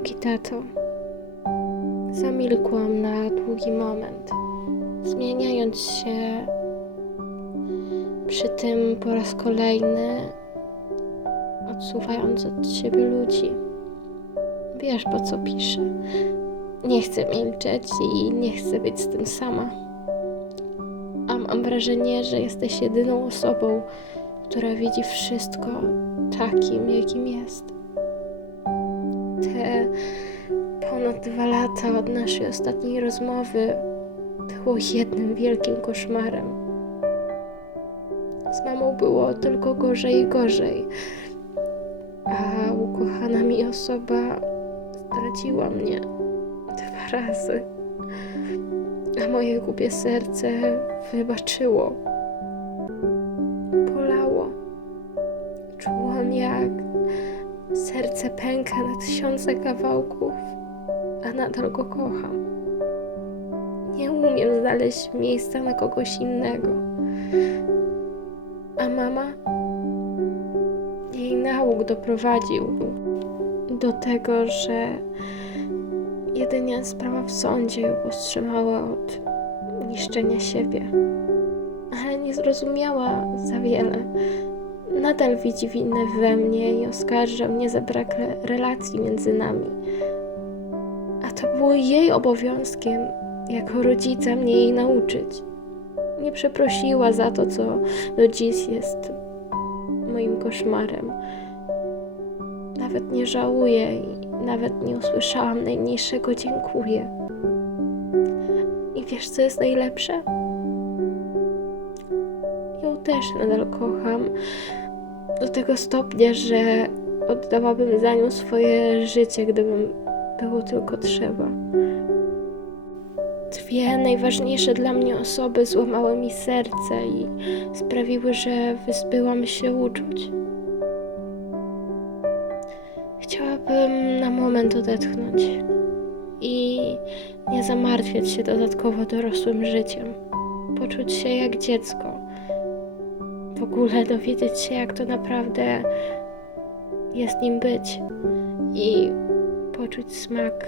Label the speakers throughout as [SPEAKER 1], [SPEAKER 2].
[SPEAKER 1] Drogi tato, zamilkłam na długi moment, zmieniając się przy tym po raz kolejny, odsuwając od siebie ludzi. Wiesz po co piszę. Nie chcę milczeć i nie chcę być z tym sama. A mam wrażenie, że jesteś jedyną osobą, która widzi wszystko takim, jakim jest. Ponad dwa lata od naszej ostatniej rozmowy było jednym wielkim koszmarem. Z mamą było tylko gorzej i gorzej, a ukochana mi osoba zdradziła mnie dwa razy. A moje głupie serce wybaczyło. Bolało. Czułam jak serce pęka na tysiące kawałków, a nadal go kocham. Nie umiem znaleźć miejsca na kogoś innego. A mama? Jej nauk doprowadził do tego, że jedynie sprawa w sądzie ją powstrzymała od niszczenia siebie. Ale nie zrozumiała za wiele. Nadal widzi winę we mnie i oskarża mnie za brak re- relacji między nami. Było jej obowiązkiem, jako rodzica, mnie jej nauczyć. Nie przeprosiła za to, co do dziś jest moim koszmarem. Nawet nie żałuję i nawet nie usłyszałam najmniejszego dziękuję. I wiesz, co jest najlepsze? Ją też nadal kocham do tego stopnia, że oddawałabym za nią swoje życie, gdybym było tylko trzeba. Dwie najważniejsze dla mnie osoby złamały mi serce i sprawiły, że wyzbyłam się uczuć. Chciałabym na moment odetchnąć i nie zamartwiać się dodatkowo dorosłym życiem. Poczuć się jak dziecko. W ogóle dowiedzieć się, jak to naprawdę jest nim być i poczuć smak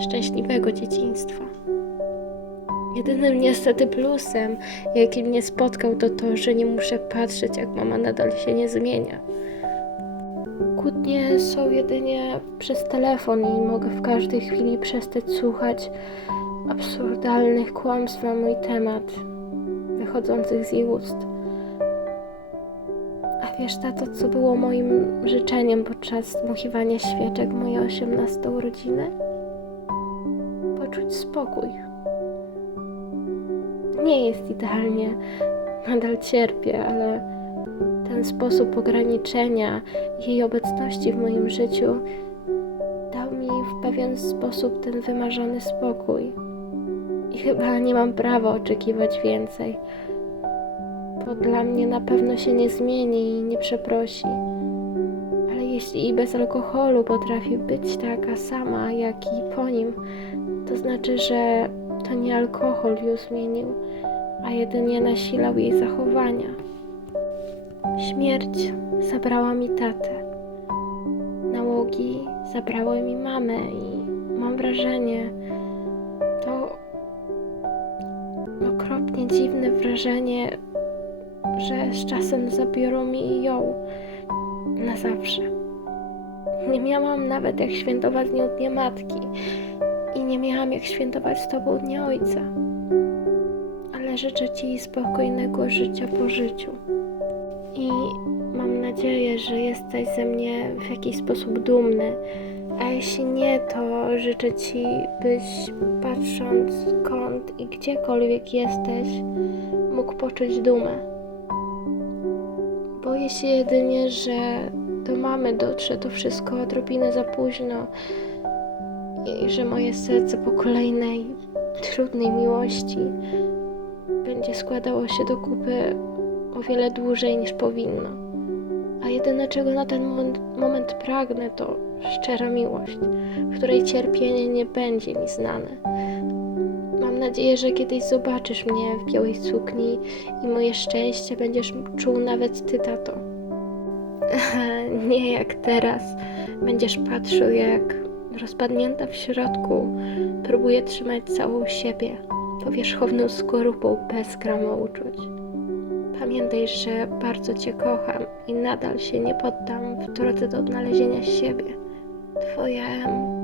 [SPEAKER 1] szczęśliwego dzieciństwa. Jedynym niestety plusem, jaki mnie spotkał, to to, że nie muszę patrzeć, jak mama nadal się nie zmienia. Kłótnie są jedynie przez telefon i mogę w każdej chwili przestać słuchać absurdalnych kłamstw na mój temat, wychodzących z jej ust. Wiesz, tato, co było moim życzeniem podczas dmuchiwania świeczek mojej 18 urodziny? Poczuć spokój. Nie jest idealnie, nadal cierpię, ale ten sposób ograniczenia jej obecności w moim życiu dał mi w pewien sposób ten wymarzony spokój. I chyba nie mam prawa oczekiwać więcej, bo dla mnie na pewno się nie zmieni i nie przeprosi. Ale jeśli i bez alkoholu potrafi być taka sama, jak i po nim, to znaczy, że to nie alkohol ją zmienił, a jedynie nasilał jej zachowania. Śmierć zabrała mi tatę. Nałogi zabrały mi mamę i mam wrażenie, to okropnie dziwne wrażenie, że z czasem zabiorą mi ją na zawsze. Nie miałam nawet jak świętować z nią Dnia Matki i nie miałam jak świętować z Tobą Dnia Ojca. Ale życzę Ci spokojnego życia po życiu i mam nadzieję, że jesteś ze mnie w jakiś sposób dumny. A jeśli nie, to życzę Ci, byś patrząc skąd i gdziekolwiek jesteś, mógł poczuć dumę. Boję się jedynie, że do mamy dotrze to wszystko odrobinę za późno i że moje serce po kolejnej trudnej miłości będzie składało się do kupy o wiele dłużej niż powinno. A jedyne, czego na ten moment, moment pragnę, to szczera miłość, w której cierpienie nie będzie mi znane. Mam nadzieję, że kiedyś zobaczysz mnie w białej sukni i moje szczęście będziesz czuł nawet ty, tato. Nie jak teraz. Będziesz patrzył, jak Rozpadnięta w środku, próbuję trzymać całą siebie, powierzchowną skorupą bez grama uczuć. Pamiętaj, że bardzo Cię kocham i nadal się nie poddam w drodze do odnalezienia siebie. Twoja M.